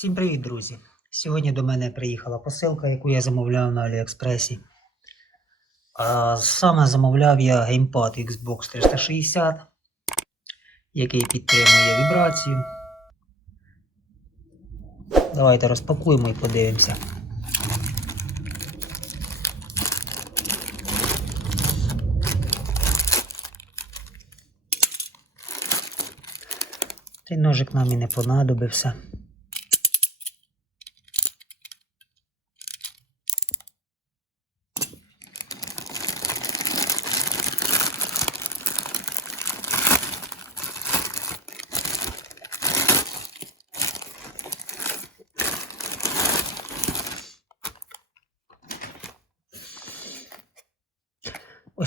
Всім привіт, друзі! Сьогодні до мене приїхала посилка, яку я замовляв на Аліекспресі. А саме замовляв я геймпад Xbox 360, який підтримує вібрацію. Давайте розпакуємо і подивимося. Цей ножик нам і не понадобився.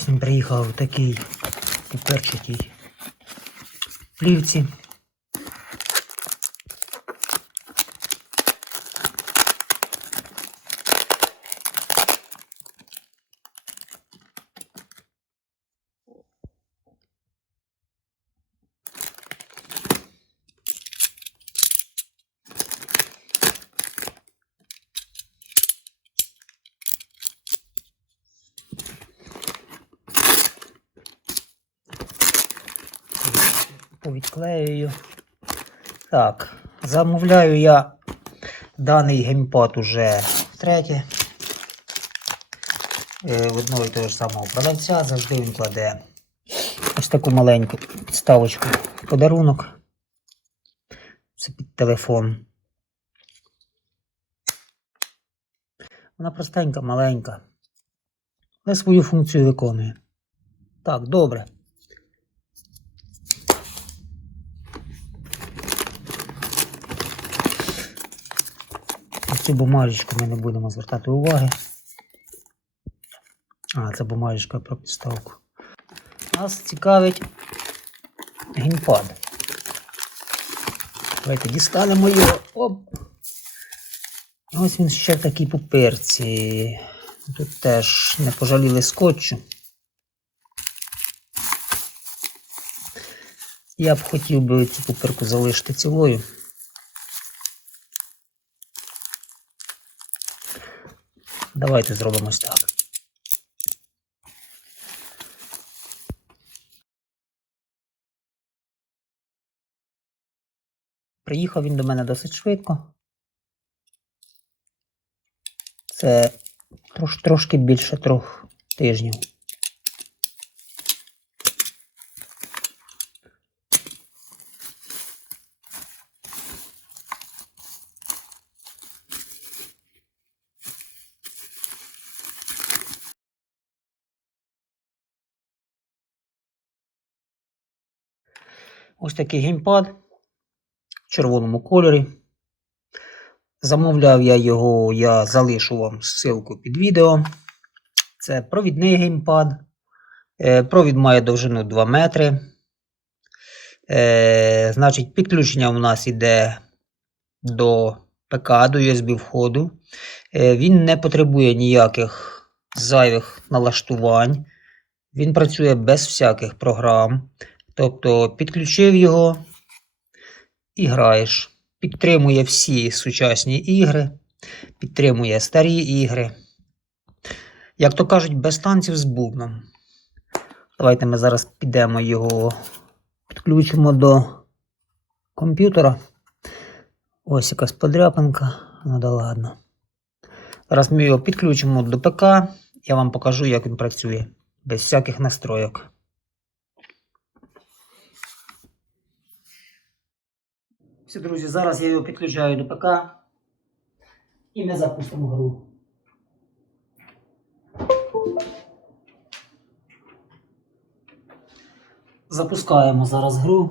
Він приїхав такий у перчатій плівці. Повідклеюю. Так, замовляю я даний геймпад уже втретє. Е, одного і того ж самого продавця завжди він кладе ось таку маленьку підставочку подарунок. Це під телефон. Вона простенька, маленька, але свою функцію виконує. Так, добре. Цю бумажечку ми не будемо звертати уваги. А, це бумажечка про підставку. Нас цікавить геймпад. Давайте дістанемо його. Оп. І Ось він ще в такій пуперці. Тут теж не пожаліли скотчу. Я б хотів би цю пуперку залишити цілою. Давайте зробимо ось так. Приїхав він до мене досить швидко. Це трош, трошки більше трьох тижнів. Ось такий геймпад в червоному кольорі. Замовляв я його, я залишу вам ссылку під відео. Це провідний геймпад. Е, Провід має довжину 2 метри. Е, Значить, підключення у нас йде до ПК, до USB входу. Е, Він не потребує ніяких зайвих налаштувань. Він працює без всяких програм. Тобто підключив його і граєш. Підтримує всі сучасні ігри, підтримує старі ігри. Як то кажуть, без танців з бубном. Давайте ми зараз підемо його підключимо до комп'ютера. Ось якась подряпинка. Ну да ладно. Зараз ми його підключимо до ПК. Я вам покажу, як він працює. Без всяких настройок. Все, друзі, зараз я його підключаю до ПК і ми запустимо гру. Запускаємо зараз гру.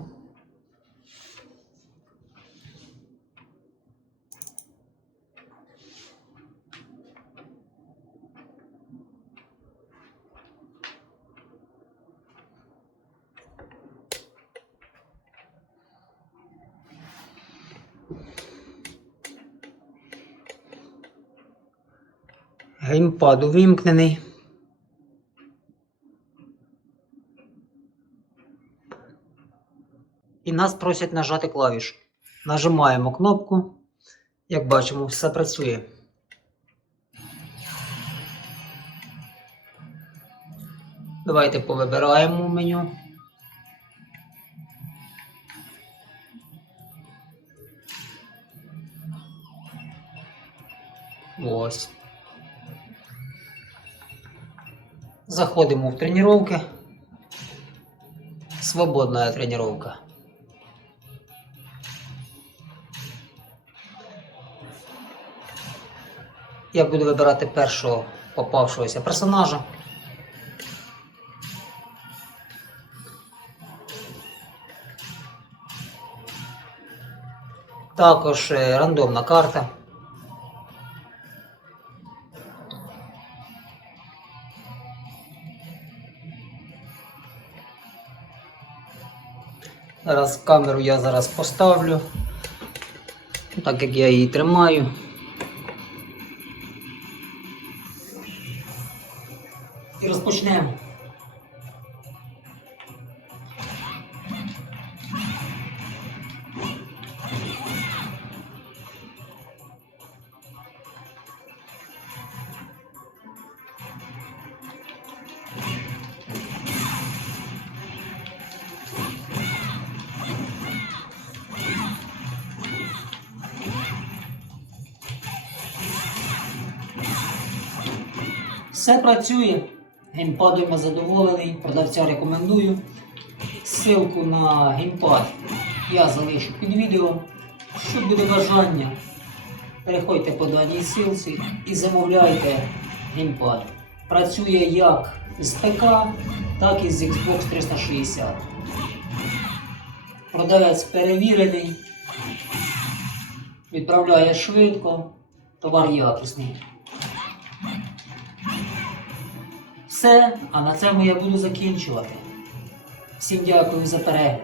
Геймпад увімкнений. І нас просять нажати клавішу. Нажимаємо кнопку Як бачимо, все працює. Давайте повибираємо меню. Ось. Заходимо в тренировки. Свободная тренировка. Я буду вибирати першого попавшогося персонажа. Також е, рандомна карта. Зараз камеру я зараз поставлю, так як я її тримаю. Все працює. Геймпадом я задоволений, продавця рекомендую. Ссылку на геймпад я залишу під відео. Що буде бажання, переходьте по даній ссылці і замовляйте геймпад. Працює як з ПК, так і з Xbox 360. Продавець перевірений, відправляє швидко, товар якісний. Все, а на цьому я буду закінчувати. Всім дякую за перегляд.